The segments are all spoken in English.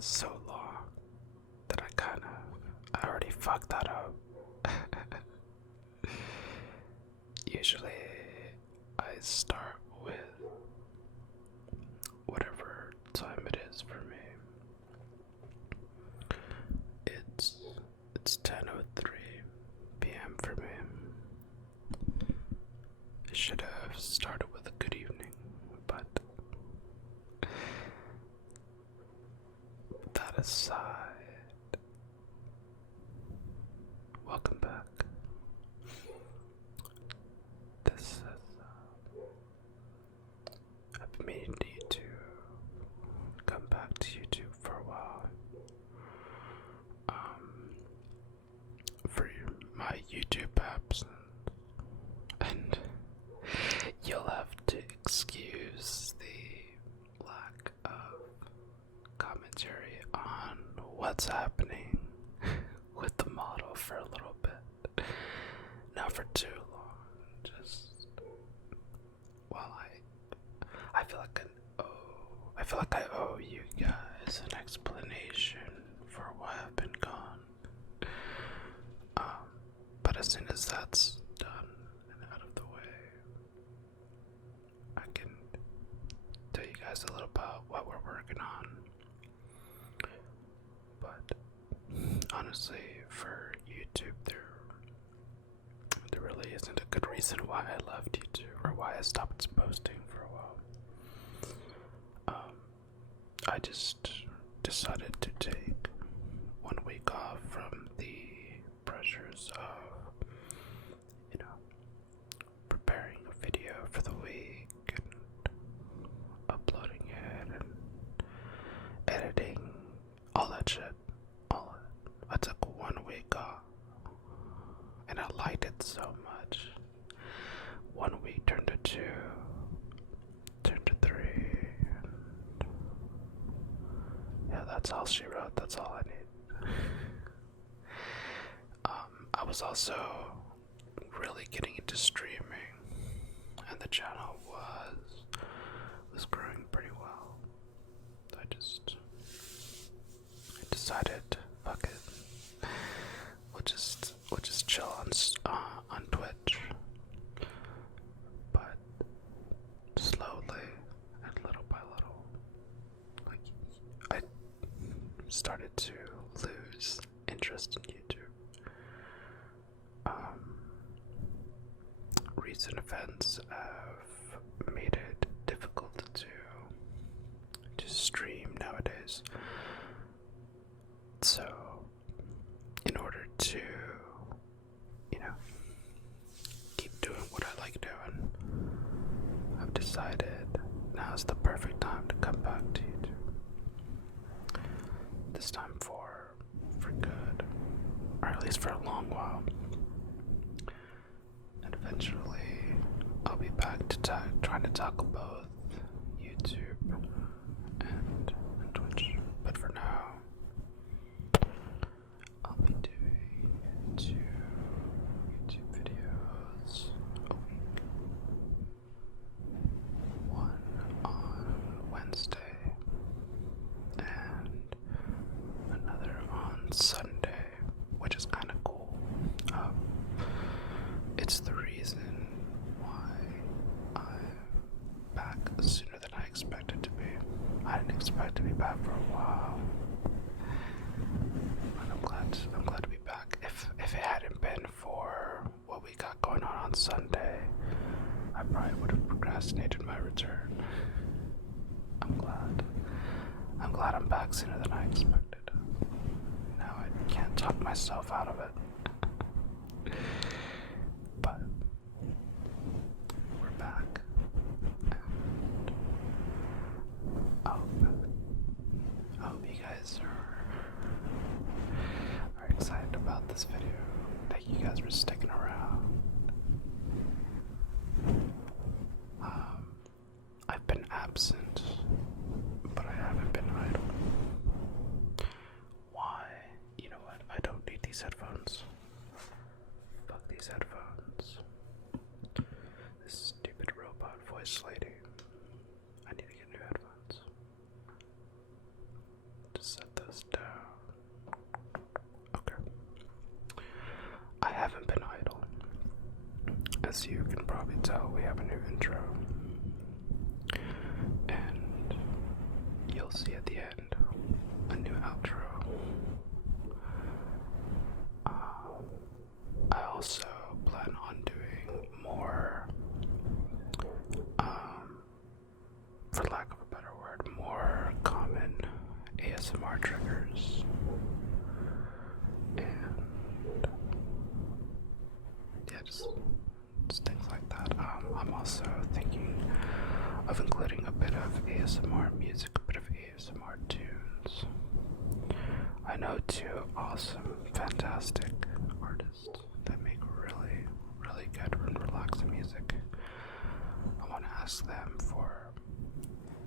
so long that I already fucked that up. Usually I start with whatever time it is for me. It's 10:03 p.m. for me. I should have started with a good evening, but that aside, welcome back. This is I've been meaning to come back to YouTube for a while. For my YouTube apps, and you'll have to excuse the lack of commentary on what's happening with the model for a little bit. Not for too long, just while I feel like I owe you guys an explanation for why I've been gone. But as soon as that's done and out of the way, I can tell you guys a little about what we're working on. But honestly, for YouTube, there really isn't a good reason why I left YouTube or why I stopped posting for a while. I just decided to take 1 week off from the pressures of, preparing a video for the week and uploading it and editing, all that shit. I took 1 week off, and I liked it so much. 1 week turned to 2, turned to 3, and yeah, that's all she wrote. That's all I need. I was also really getting into streaming, and the channel was growing pretty well. I decided, fuck it, we'll just chill on Twitch, but slowly and little by little, like I started to lose interest in YouTube. Recent events have made it difficult to stream nowadays. So, in order to, keep doing what I like doing, I've decided now's the perfect time to come back to YouTube. This time for good, or at least for a long while. And eventually, I'll be back to trying to tackle both YouTube and Twitch. But for now, I'll be doing 2 YouTube videos a week. One on Wednesday and another on Sunday, which is kind of cool. It's the reason why I'm back sooner than I expected to be. I didn't expect to be back for a while, and I'm glad to be back. If it hadn't been for what we got going on Sunday, I probably would have procrastinated my return. I'm glad I'm back sooner than I expected. Now I can't talk myself out of it. But we're back, and I hope you guys are excited about this video. Thank you guys for sticking around. I've been absent, but I haven't been idle. Why? You know what? I don't need these headphones. Fuck these headphones. This stupid robot voice lady. I need to get new headphones. Just set as you can probably tell, we have a new intro. And you'll see at the end a new outro. I also plan on doing more, for lack of a better word, more common ASMR triggers. And yeah, just things like that. I'm also thinking of including a bit of ASMR music, a bit of ASMR tunes. I know two awesome, fantastic artists that make really, really good and relaxing music. I want to ask them for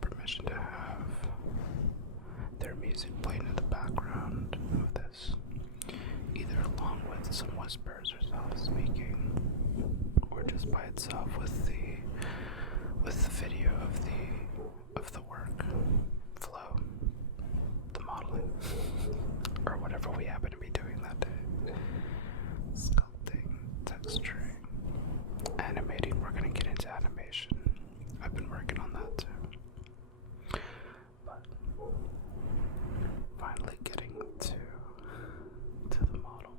permission to have their music playing in the background of this, either along with some whispers or soft speaking, or just by itself with the video of the work flow, the modeling, or whatever we happen to be doing that day. Sculpting, texturing, animating. We're gonna get into animation. I've been working on that too. But finally getting to the model.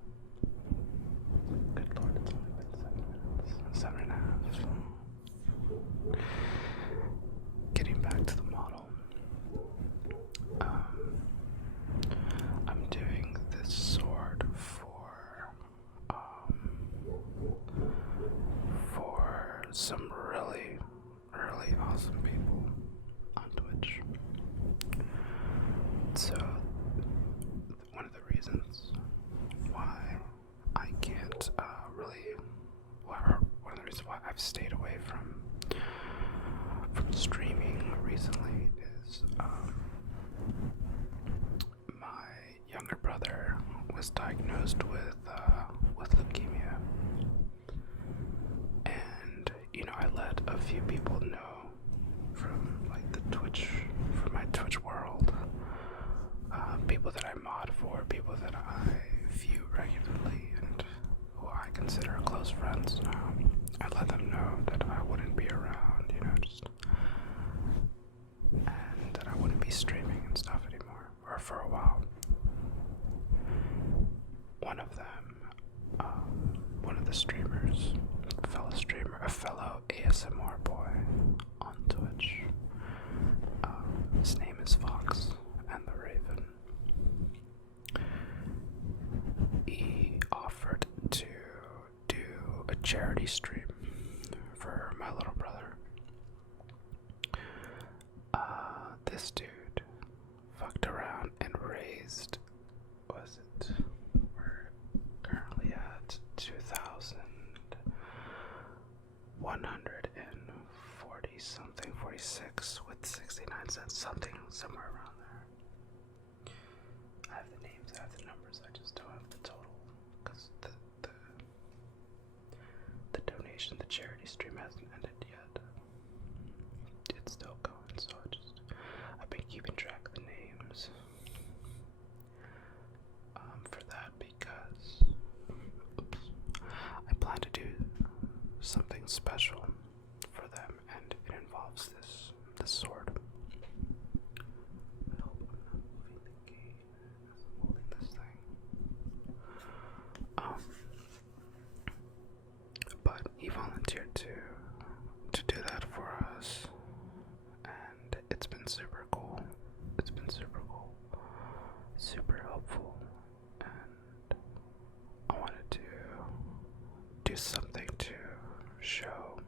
Good Lord, it's only been 7 minutes. 7.5. Getting back to the model. I'm doing this sword for some really, really awesome people on Twitch. So one of the reasons why I can't one of the reasons why I've stayed away from streaming recently is my younger brother was diagnosed with leukemia, and I let a few people know from my Twitch world, people that I mod for, people that I view regularly, and who I consider close friends now. I let them know that I wouldn't be around, and that I wouldn't be streaming and stuff anymore, or for a while. One of the streamers, a fellow ASMR boy on Twitch, his name is Fox and the Raven. He offered to do a charity stream for my little brother. This dude fucked around and raised, we're currently at 2,140 something, 46 with 69 cents, something, somewhere around there. I have the names, I have the numbers, I just don't have the total, because the donation, the charity stream hasn't ended yet. It's still going, so I've been keeping track of the names for that, because I plan to do something special for them, and it involves this sword. I hope I'm not moving the key as I'm holding this thing. But he volunteered to do that for us, and it's been super cool. It's been super cool, super helpful, and I wanted to do something to show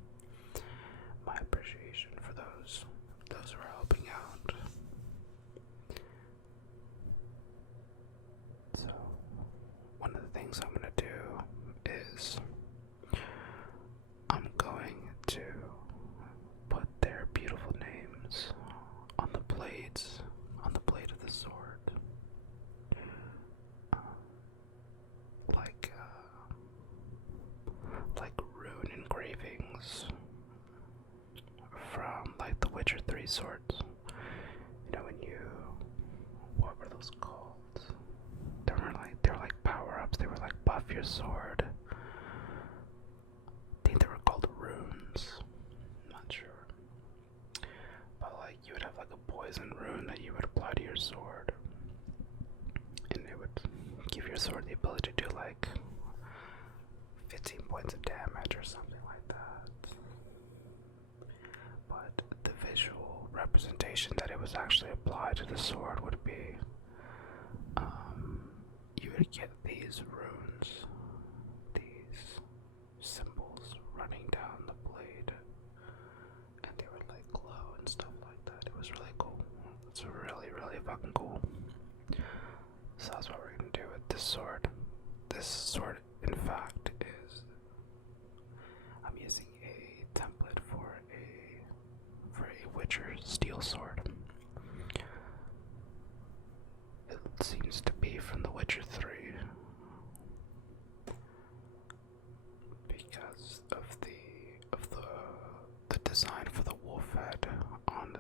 my appreciation for those who are helping out. So one of the things I'm going to do is I'm going to put their beautiful names on the blade of the sword, like rune engravings from like the Witcher 3 swords. What were those called? They were like power-ups. They were like buff your sword. I think they were called poison rune that you would apply to your sword, and it would give your sword the ability to do like 15 points of damage or something like that. But the visual representation that it was actually applied to the sword would be, you would get these runes, these symbols running down the blade, and they would like glow and stuff like that. It was really cool. It's really, really fucking cool. So that's what we're gonna do with this sword. This sword, in fact, is, I'm using a template for a Witcher steel sword. It seems to be from The Witcher 3 because of the design for the wolf head on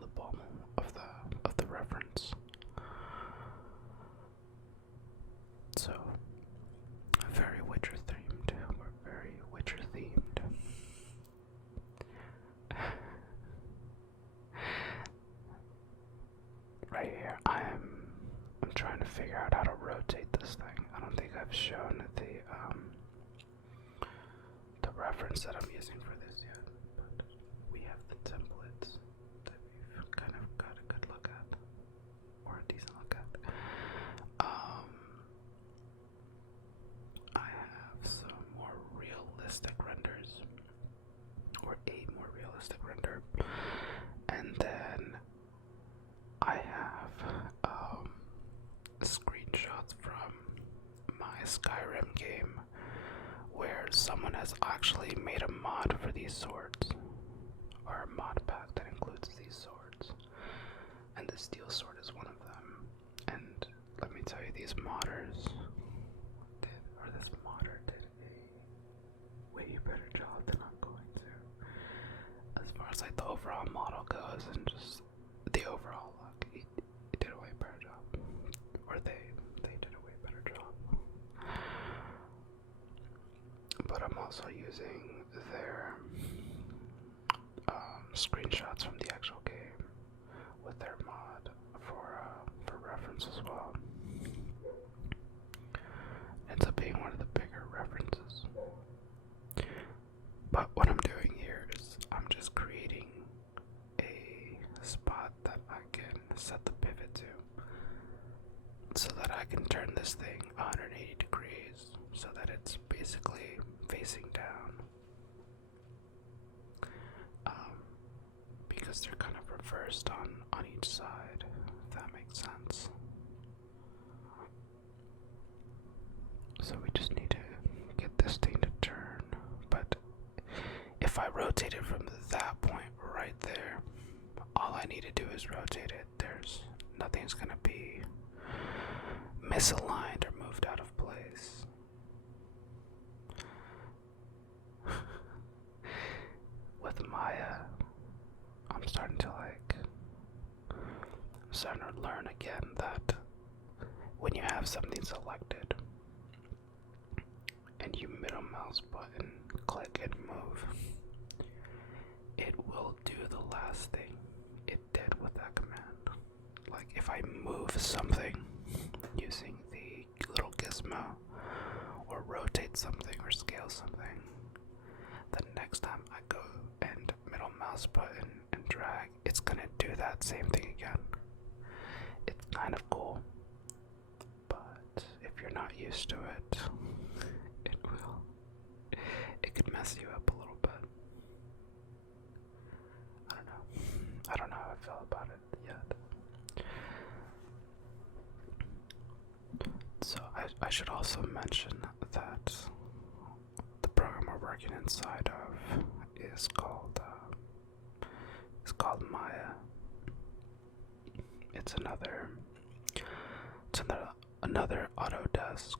the pommel of the reference. So very Witcher themed. We're very Witcher themed. Right here, I'm trying to figure out how to rotate this thing. I don't think I've shown the reference that I'm using for this yet, but we have the templates that we've kind of got a good look at, or a decent look at. I have some more realistic renders, or a more realistic render, and then I have screenshots from my Skyrim game where someone has actually made a mod for these swords, or a mod pack that includes these swords, and the steel sword is one of them. And let me tell you, these modders this modder did a way better job than I'm going to, as far as like the overall model goes, and just the overall look. He did a way better job, or they did a way better job. But I'm also using their screenshots from the actual game with their mod for reference as well. Ends up being one of the bigger references. But what I'm doing here is I'm just creating a spot that I can set the pivot to, so that I can turn this thing 180 degrees so that it's basically facing down. Because they're kind of reversed on each side, if that makes sense. So we just need to get this thing to turn. But if I rotate it from that point right there, all I need to do is rotate it. Nothing's gonna be misaligned or moved out of place. With Maya, I'm starting to learn again that when you have something selected and you middle mouse button, click and move, it will do the last thing it did with that command. Like if I move something using the little gizmo, or rotate something or scale something, the next time I go and middle mouse button and drag, it's gonna do that same thing again. It's kind of cool, but if you're not used to it, it could mess you up a little bit. I don't know how I feel about it yet. So I should also mention that the program we're working inside of is called Maya. It's another Autodesk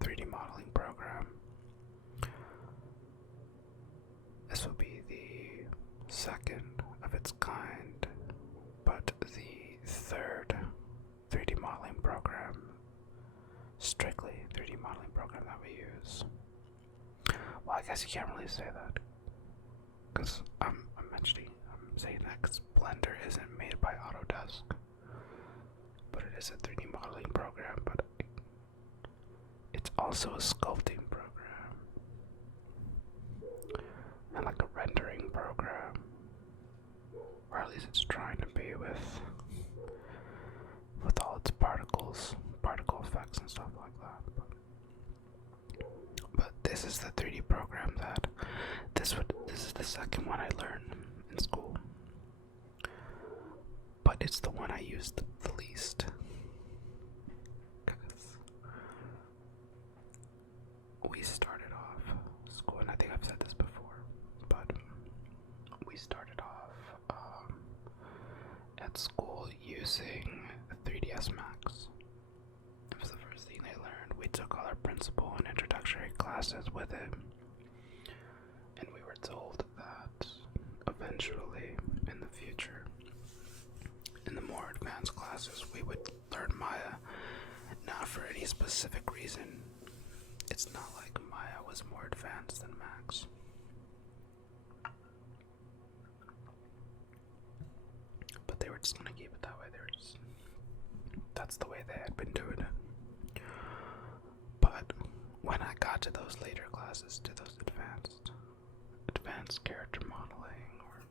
3D modeling program. This will be the second of its kind, but the third 3D modeling program, strictly 3D modeling program that we use. Well, I guess you can't really say that, because I'm actually, I'm saying that because Blender isn't made by Autodesk, but it is a 3D modeling program, but it's also a sculpting program and like a rendering program, or at least it's trying to be with all its particle effects and stuff like that. But this is the 3D program that this is the second one I learned in school, but it's the one I used the least. We started off school, and I think I've said this before, but we started off at school using 3ds Max. It was the first thing they learned. We took all our principal and introductory classes with it, and we were told that eventually, in the future, in the more advanced classes, we would learn Maya, not for any specific reason. It's not like Maya was more advanced than Max. But they were just gonna keep it that way. That's the way they had been doing it. But when I got to those later classes, to those advanced character modeling, or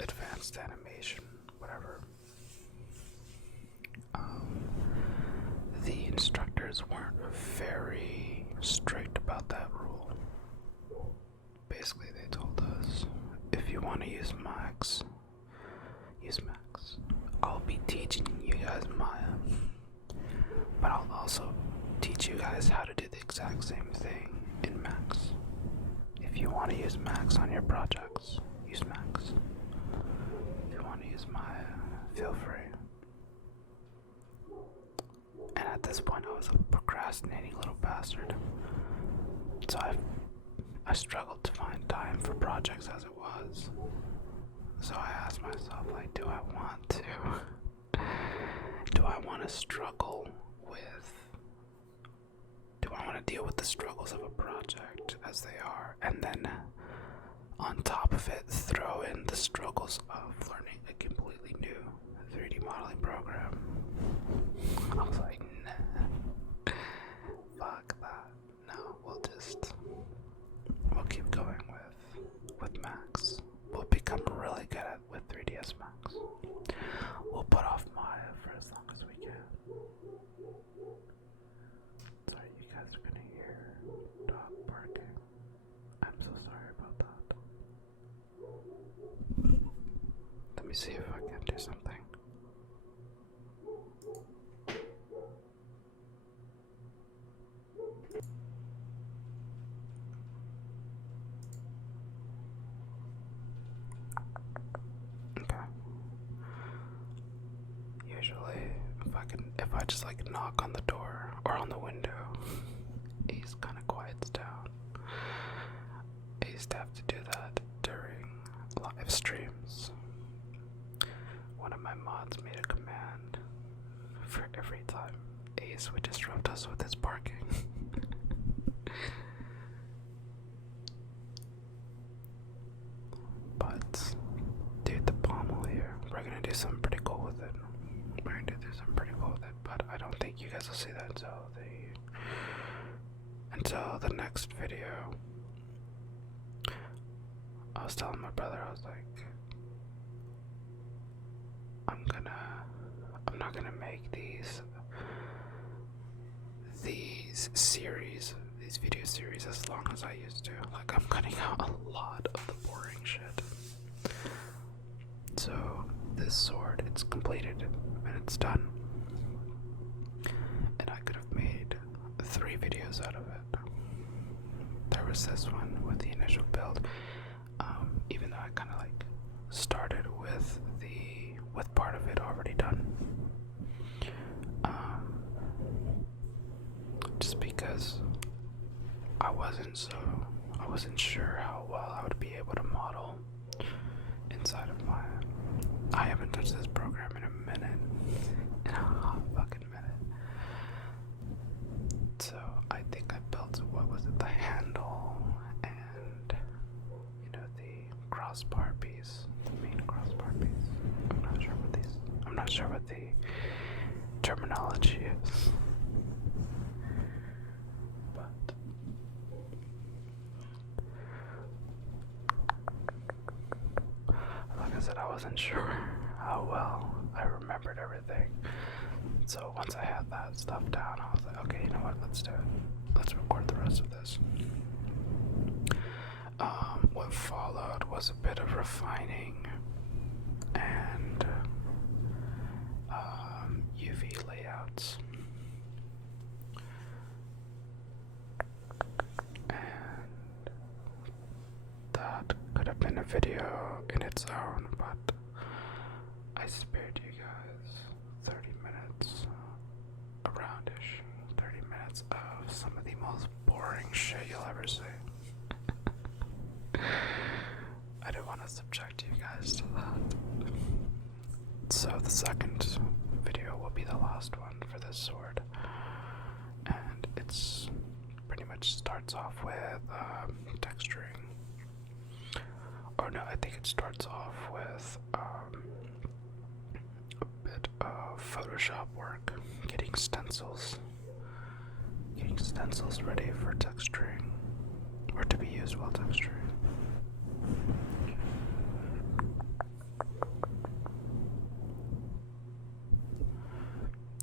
advanced animation, whatever, the instructors weren't very strict about that rule. Basically, they told us, if you want to use Max, use Max. I'll be teaching you guys Maya, but I'll also teach you guys how to do the exact same thing in Max. If you want to use Max on your projects, use Max. If you want to use Maya, feel free. And at this point, I was a procrastinating little bastard. So I struggled to find time for projects as it was. So I asked myself, like, do I want to struggle with, do I want to deal with the struggles of a project as they are, and then on top of it, throw in the struggles of learning a completely new 3D modeling program? I was like, nah, fuck that. No, we'll keep going with Max. We'll become really good at with 3ds Max. We'll put off Maya for as long as we can. Sorry, you guys are gonna hear dog barking. I'm so sorry about that. Let me see if I can do something. Usually, if I just like knock on the door or on the window, Ace kind of quiets down. I used to have to do that during live streams. One of my mods made a command for every time Ace would disrupt us with his barking. But, dude, the pommel here, we're gonna do something pretty cool with it. But I don't think you guys will see that until the next video. I was telling my brother, I was like, I'm not gonna make these video series as long as I used to. Like, I'm cutting out a lot of the boring shit. So this sword, it's completed and it's done. And I could have made 3 videos out of it. There was this one with the initial build, even though I kind of like started with part of it already done. Just because I wasn't sure how well I would be able to model inside of Maya. I haven't touched this program in a minute. In a hot fucking minute. So I think I built, what was it, the handle and, terminology is. But like I said, I wasn't sure how well I remembered everything. So once I had that stuff down, I was like, okay, you know what, let's do it. Let's record the rest of this. What followed was a bit of refining and UV layouts. And that could have been a video in its own, but I spared you guys 30 minutes, aroundish 30 minutes of some of the most boring shit you'll ever see. I didn't want to subject you guys to that. So the second video will be the last one for this sword. And it's pretty much starts off with texturing. Or no, I think it starts off with a bit of Photoshop work, getting stencils ready for texturing, or to be used while texturing.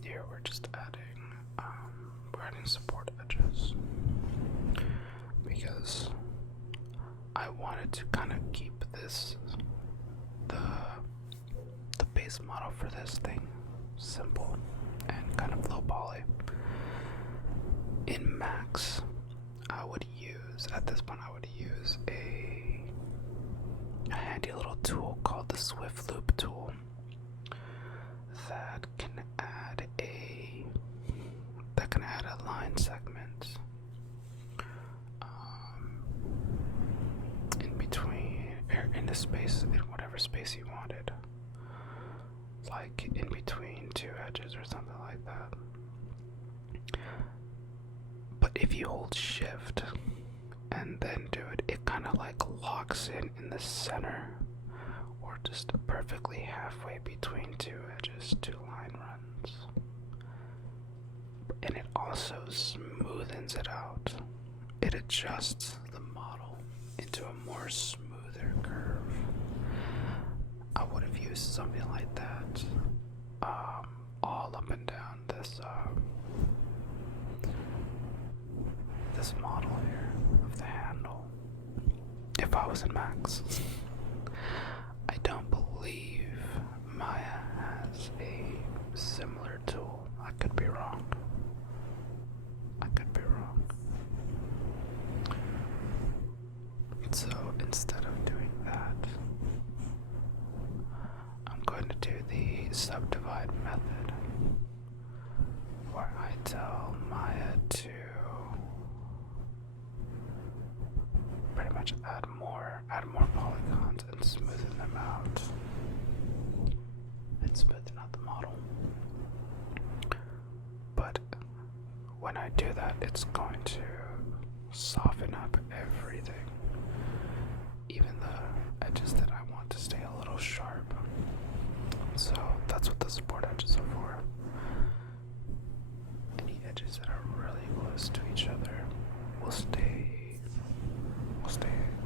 Here we're just adding support edges because I wanted to kind of keep this the base model for this thing simple and kind of low poly. In Max, at this point I would use a handy little tool called the Swift Loop tool that can add a line segment in between, or in the space, in whatever space you wanted, like in between two edges or something like that. But if you hold shift and then do it, it kind of like locks in the center, or just perfectly halfway between two edges, two line runs. And it also smoothens it out. It adjusts the model into a more smoother curve. I would have used something like that all up and down this model here of the handle if I was in Max. I don't believe Maya has a similar tool. I could be wrong. So instead of doing that, I'm going to do the subdivide method, where I tell Maya to pretty much add more polygons and smoothen them out, and smoothen out the model. But when I do that, it's going to soften up everything, even the edges that I want to stay a little sharp. So that's what the support edges are for. Any edges that are really close to each other will stay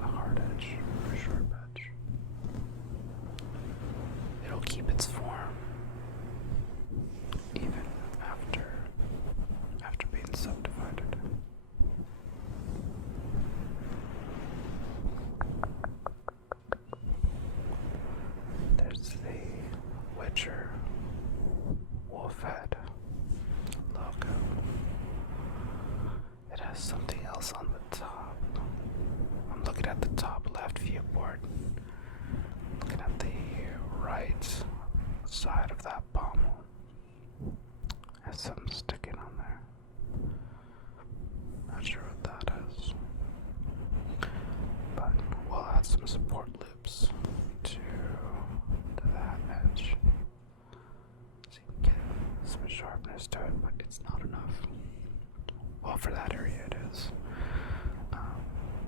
a hard edge or a sharp edge. It'll keep its form even after being subdivided. There's the Witcher wolf head logo. It has something else on the top. I'm looking at the top left viewport. Looking at the right side of that pommel. Has something sticking on there. Not sure what that is. But we'll add some support loops to that edge. So you can get some sharpness to it, but it's not enough. Well, for that area it is.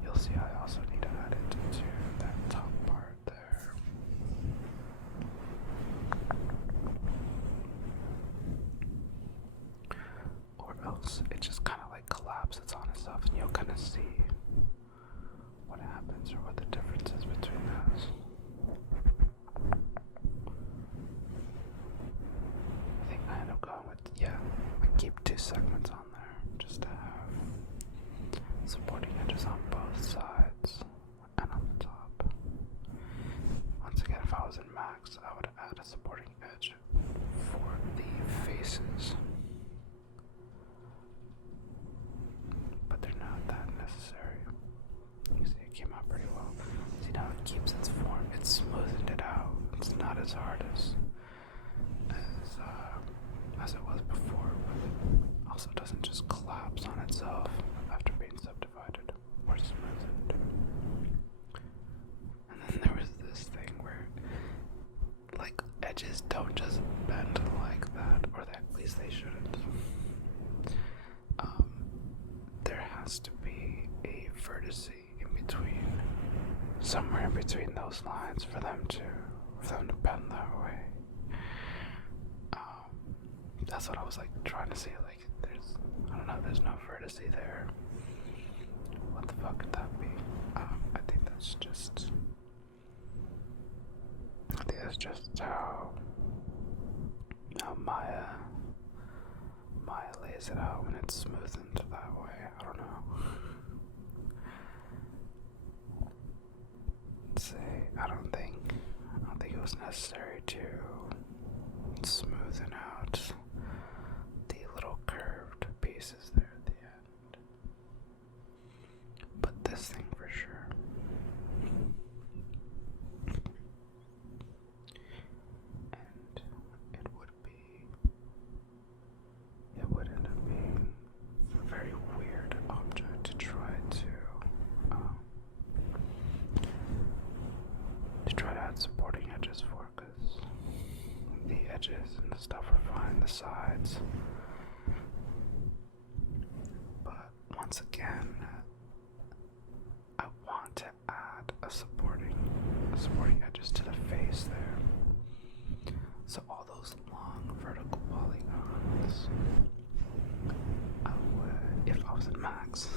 You'll see I also need to add it to that top part there. to see what happens or what the difference is between those. I think I end up going with, I keep 2 segments on there just to have supporting edges on both sides and on the top. Once again, if I was in Max, I would add a supporting edge for the faces. But they're not that necessary. You see, it came out pretty well. See, now it keeps its form. It's smoothed it out. It's not as hard as it was before, but it also doesn't just collapse on itself after being subdivided or smoothed. And then there was this thing where, like, edges don't just bend like that, or at least they shouldn't. There has to be a vertex in between, somewhere in between those lines for them to bend that way. That's what I was like trying to say. Like, there's no vertex there. What the fuck could that be? I think that's just how Maya lays it out when it's smoothened that way. I don't know. I don't think it was necessary to smoothen out the little curved pieces there at the end. But this thing for sure. And it would end up being a very weird object to try to add supporting edges for, because the edges and the stuff are fine, the sides. But once again, I want to add a supporting edges to the face there. So all those long vertical polygons, I would, if I was in Max,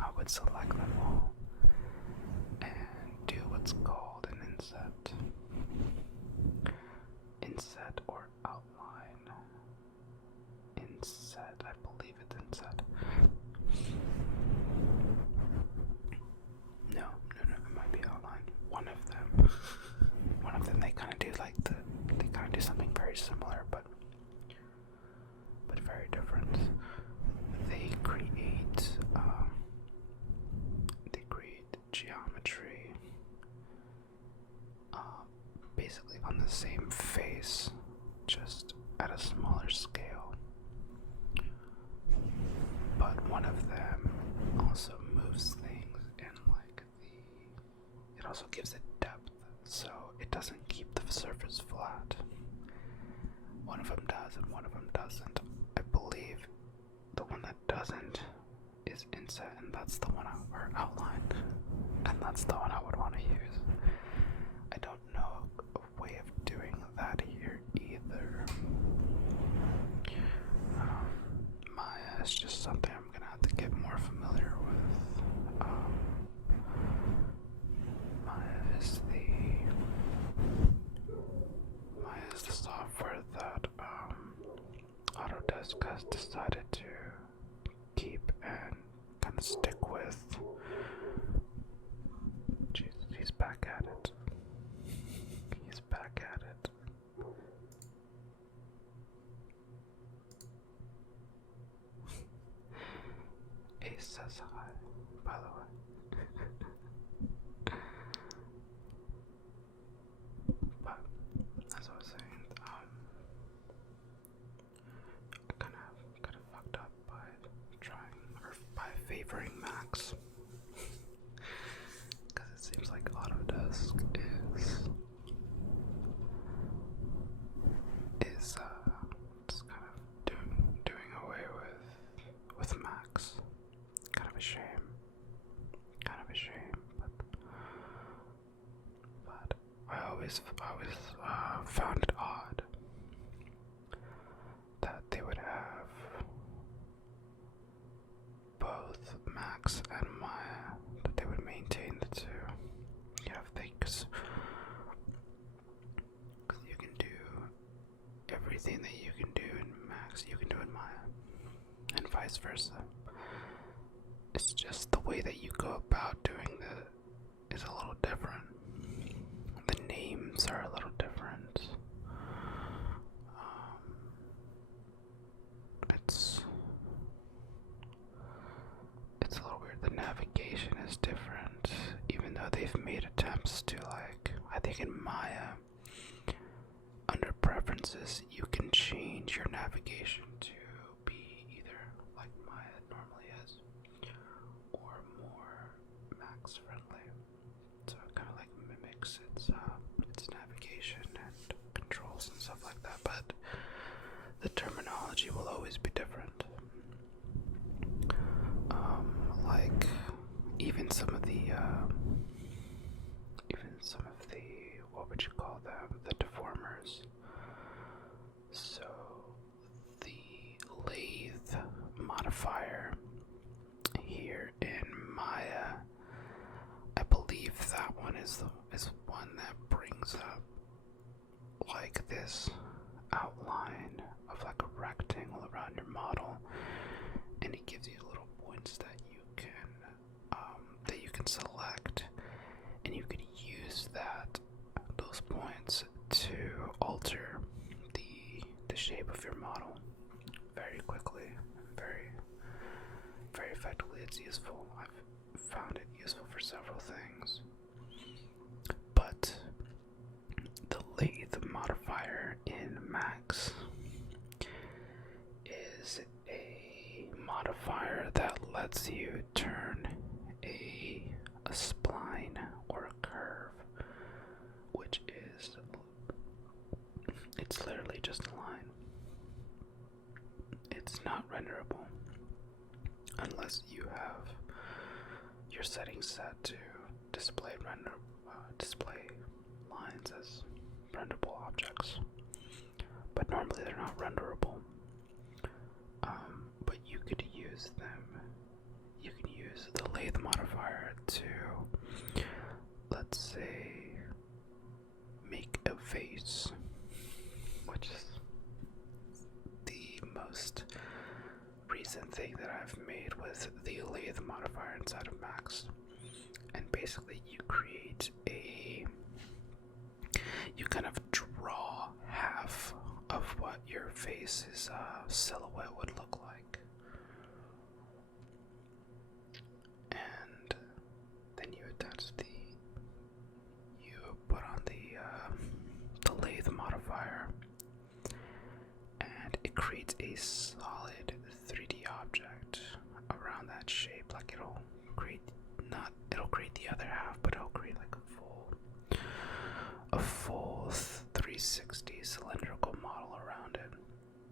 I would select them all and do what's called an inset or outline. Inset, I believe it's inset. No, it might be outline. One of them, they kind of do something very similar, but very different. They create geometry basically on the same face, just at a smaller scale. But one of them also moves things in it also gives it depth, so it doesn't keep the surface flat. One of them does and one of them doesn't. I believe the one that doesn't is inset, and that's the one or outline, and that's the one I would want to use. I don't know a way of doing that here either. Maya is just something I'm gonna have to get more familiar with. Maya is the software that Autodesk has decided to keep and kind of stick with. Jesus, he's back at it. He's back at it. Ace says hi, by the way. But as I was saying, I kind of fucked up by favoring Max, because it seems like Autodesk is just kind of doing away with Max. Kind of a shame. But I always found it odd that they would have both Max everything that you can do in Max, you can do in Maya, and vice versa. It's just the way that you go about doing is a little different. The names are a little different. It's a little weird. The navigation is different, even though they've made attempts to, like, I think in Maya, under preferences, you can change your navigation to be either like Maya normally is, or more Max friendly. So it kind of like mimics its navigation and controls and stuff like that, but the terminology will always be different. Like even some of the what would you call them? The deformers. So the lathe modifier here in Maya, I believe that one is one that brings up like this outline of like a rectangle around your model, and it gives you little points that you can select, and you can use those points to alter the shape of your model very quickly, very very effectively. It's useful. I've found it useful for several things. But the lathe modifier in Max is a modifier that lets you turn a spline or a curve, which is, it's literally just a line. It's not renderable unless you have your settings set to display lines as renderable objects, but normally they're not renderable. But you could use them. You can use the lathe modifier to, let's say, make a vase, which is the most recent thing that I've made with the lathe modifier inside of Max. And basically you kind of draw half of what your face's silhouette would look like, and then you put on the lathe modifier, and it creates a solid 3D object around that shape. Like it'll create the other half, but it'll create like a full 360 cylindrical model around it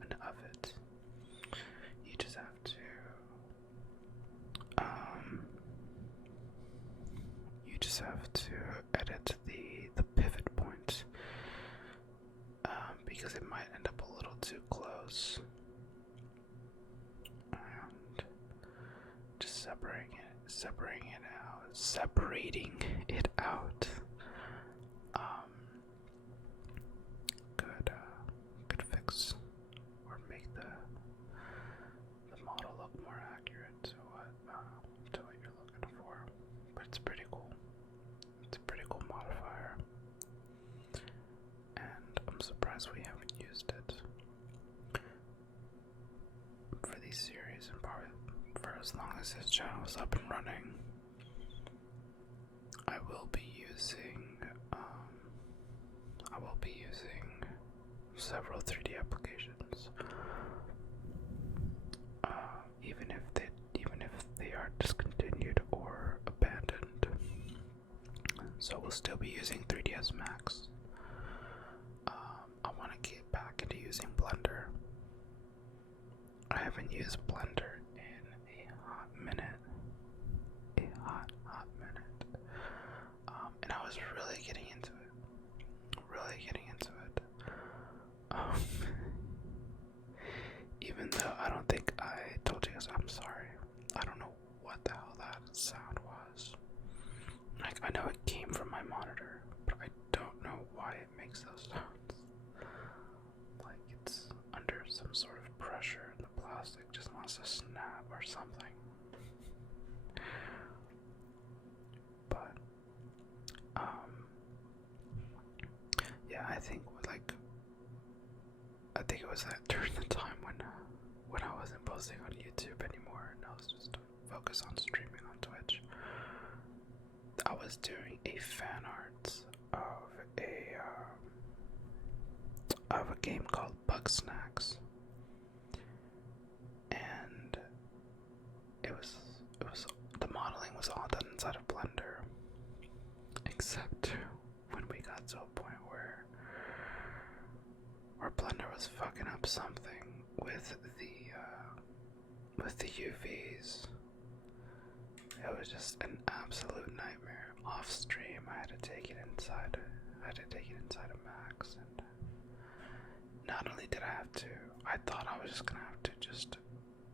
and of it. You just have to edit the pivot point, because it might end up a little too close, and just separating it out could fix or make the model look more accurate to what you're looking for. But it's pretty cool. It's a pretty cool modifier, and I'm surprised we haven't used it for these series, and probably for as long as this channel is up and running. I will be using several 3D applications, even if they are discontinued or abandoned. So we'll still be using 3ds Max. I want to get back into using Blender. I haven't used Blender in a hot minute. And I was really getting into it. Even though I don't think I told you guys, I'm sorry. I don't know what the hell that sound was. Like, I know it came from my monitor, but I don't know why it makes those sounds. Like, it's wants to snap or something. But yeah, I think it was that during the time when I wasn't posting on YouTube anymore and I was just focused on streaming on Twitch. I was doing a fan art of a game called Bug Snacks, and it was the modeling was all done inside of Blender, except when we got to a point where Blender was fucking up something with the UVs. It was just an absolute nightmare. Off stream, I had to take it inside of Max, and not only did I thought I was just gonna have to just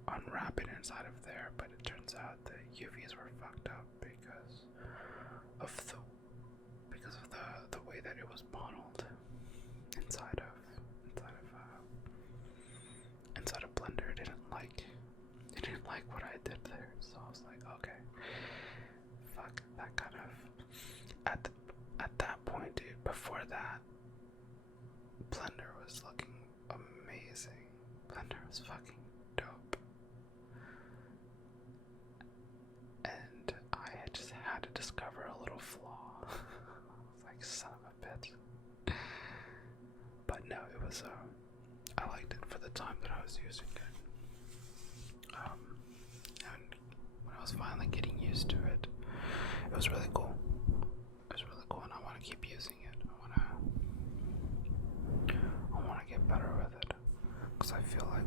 unwrap it inside of there, but it turns out the UVs were fucked up because of the way that it was modeled inside of Blender. It didn't like what I did there, so I was like, okay, fuck that kind of. At that point, dude, before that, Blender was looking amazing. Blender was fucking dope. And I just had to discover a little flaw. I was like, son of a bitch. But no, it was, I liked it for the time that I was using it. And when I was finally getting used to it, it was really cool. It was really cool, and I want to keep using it. I want to get better with it, because I feel like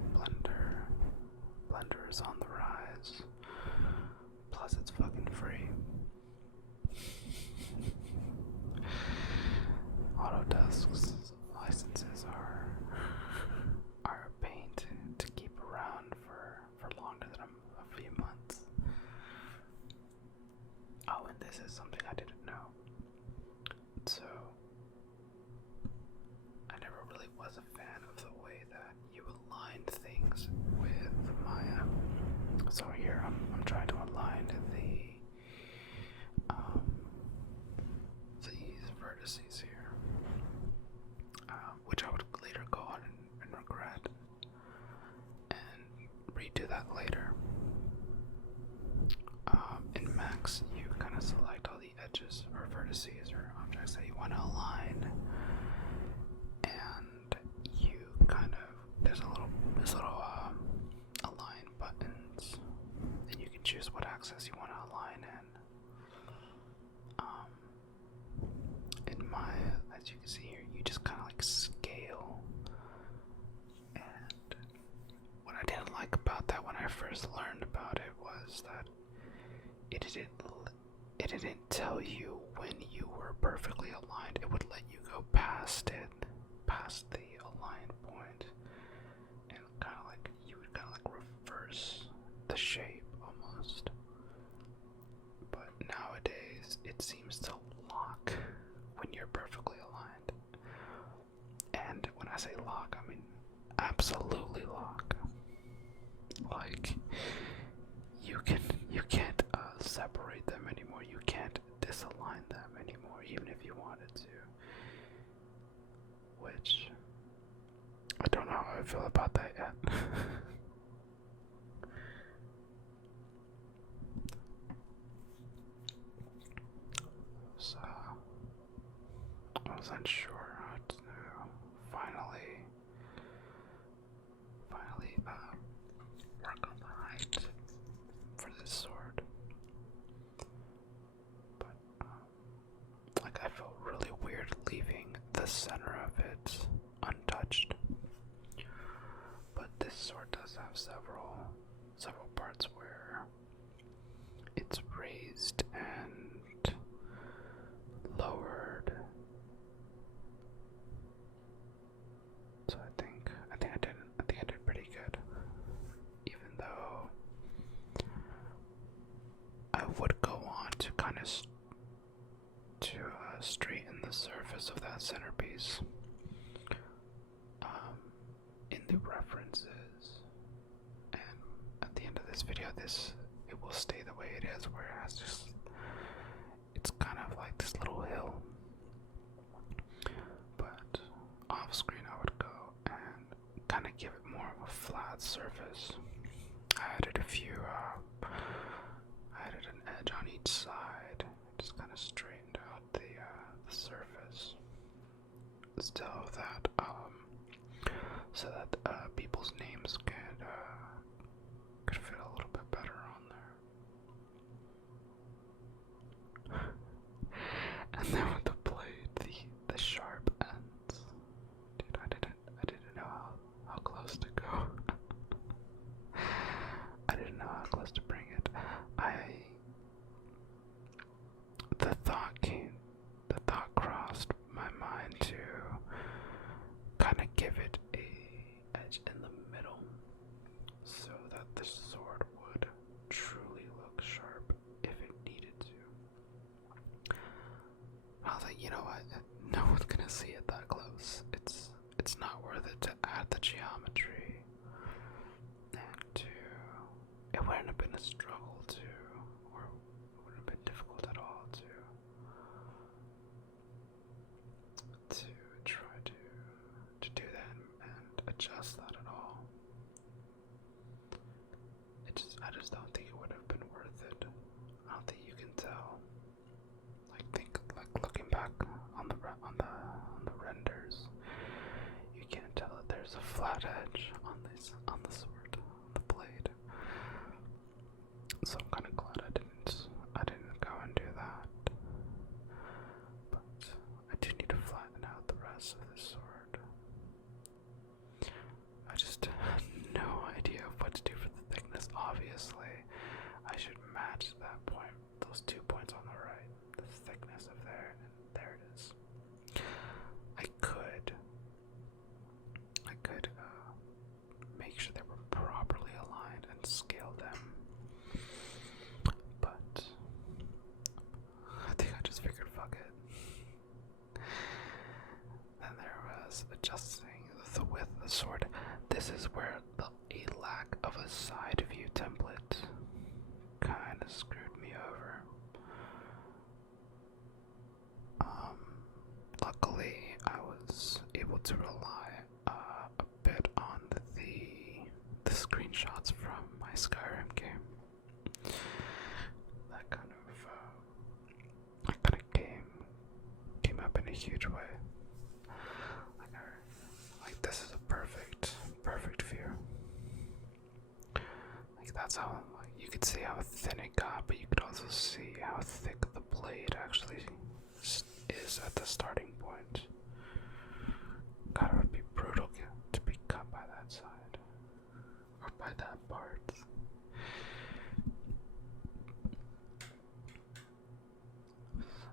Blender is on the rise. Plus, it's fucking free. Autodesk's licenses are a pain to keep around for longer than a few months. Oh, and this is something I didn't know. So, I never really was a fan of the way that you aligned things with Maya. So here I'm trying to align these vertices here, which I would later go on and regret and redo that later. In Max, you kind of select all the edges or vertices or objects that you want to align, and you kind of there's little align buttons, and you can choose what axis you want to align in. In Maya, as you can see here, you just kind of like scale. And what I didn't like about that when I first learned about it was that it didn't tell you when you were perfectly aligned. It would let you go past the aligned point, and kind of like you would kind of like reverse the shape almost. But nowadays, it seems to lock when you're perfectly aligned. And when I say lock, I mean absolutely lock. Like you can't separate them anymore. You can't disalign them anymore, even if you wanted to. Which I don't know how I feel about that yet. So I was unsure how to finally work on the height for this sword. But like I felt really weird leaving the center of it untouched. But this sword does have several parts where it's raised and lowered. So I think I did pretty good. Even though I would go on to kind of straighten the surface of that centerpiece in the references and it will stay the way it is, whereas it's kind of like this little hill. But off screen I would go and kind of give it more of a flat surface. I added I added an edge on each side, just kind of straightened out the surface, so that people's names could fit a little bit better on there. And then with the blade, the sharp ends, dude, I didn't know how close to go. I didn't know how close to bring it. The thought crossed my mind to kind of give it a edge in the middle, so that the sword would truly look sharp if it needed to. I was like, you know what? No one's gonna see it that close. It's not worth it to add the geometry, and it wouldn't have been a struggle or it wouldn't have been difficult at all to try to do that and adjust that at all. I just don't think it would have been worth it. I don't think you can tell. Like looking back on the renders, you can't tell that there's a flat edge on the sword, on the blade. So I'm kind of glad I didn't go and do that. But I do need to flatten out the rest of the sword. I just had no idea of what to do for the thickness. Obviously, I should match that point, those 2 points on the right, the thickness of there, and there it is. I could make sure they were properly aligned and scale them, but I think I just figured fuck it. Then there was adjusting the width of the sword. This is where a lack of a side view template kind of screwed me over. Luckily, I was able to rely a bit on the screenshots from my Skyrim game. That kind of came up in a huge way. Like this is a perfect view. Like that's how, like, you could see how thin it got, but you could also see how thick the blade actually is at the starting point. God, it would be brutal to be cut by that side or by that part.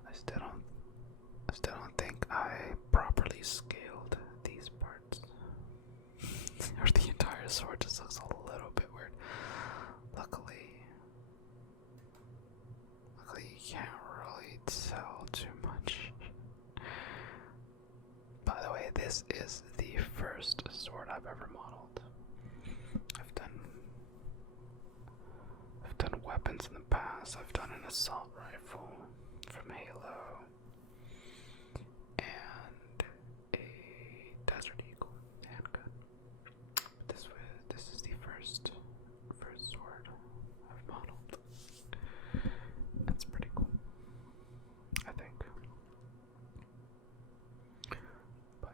I still don't think I properly scaled these parts. Or the entire sword just looks a little bit weird. Luckily you can't really tell too much. By the way, this is the first sword I've ever modeled. I've done weapons in the past. I've done an assault rifle from Halo and a Desert Eagle handgun. But this is the first sword I've modeled. That's pretty cool, I think. But I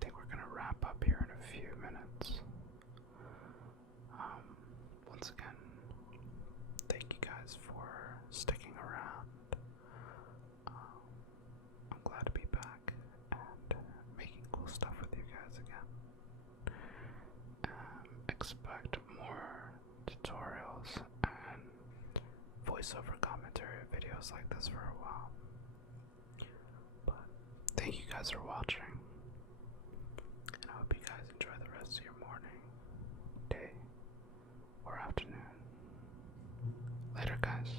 think we're gonna wrap up here in a few minutes. Once again, thank you guys for sticking around. I'm glad to be back and making cool stuff with you guys again. Expect more tutorials and voiceover commentary videos like this for a while. But thank you guys for watching, and I hope you guys enjoy the rest of your morning, day, or afternoon. Later, guys.